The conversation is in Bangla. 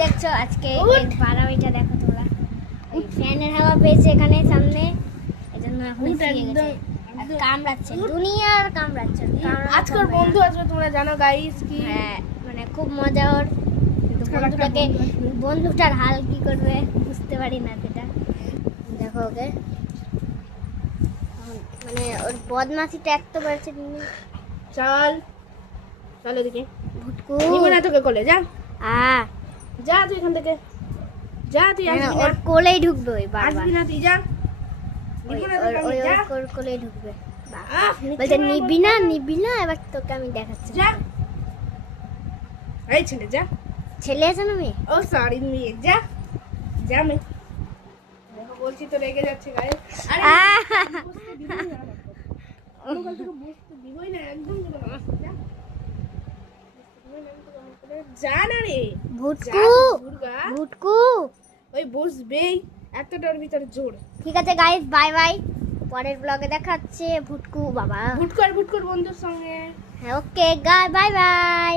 দেখছো আজকে বারাবিটা দেখো তোমরা ফ্যানের হাওয়া পেয়েছে এখানে সামনে এজন্য এখন কামড়াচ্ছে দুনিয়ার কামড়াচ্ছে আজকের বন্ধু আসবে তোমরা জানো গাইস কি হ্যাঁ মানে খুব মজা ওর কিন্তু বন্ধুটার হাল কি করবে বুঝতে পারি না সেটা দেখো ওকে মানে ওর বদমাশিটা একটু বাড়ছে চল চল এদিকে ভুটকু নিবো না তোকে কোলে যা আ যা তুই এখান থেকে যা তুই আসবি না ওর কোলেই ঢুকবে ওই বারবার আসবি না তুই যা নিবো না তোকে আমি যা ওর কোলেই ঢুকবে আহ, বলছে নিবি না এবার তোকে আমি দেখাচ্ছি যা এই ছেলে যা ছেলে আছে না মেয়ে ও সরি মেয়ে যা যা মেয়ে দেখো বলছি তো রেগে যাচ্ছে গায়ে আরে বসতে দিবই না আমি কাল থেকে বসতে দিবই না একদম দিবো না যা যা না রে ভুটকু দুর্গা ভুটকু ওই বসবেই এতটার ভিতরে জোর ঠিক আছে গাইস বাই বাই পরের ব্লগে দেখাচ্ছে ভুটকু বাবা ভুটকর বন্ধুর সঙ্গে হ্যাঁ ওকে বাই বাই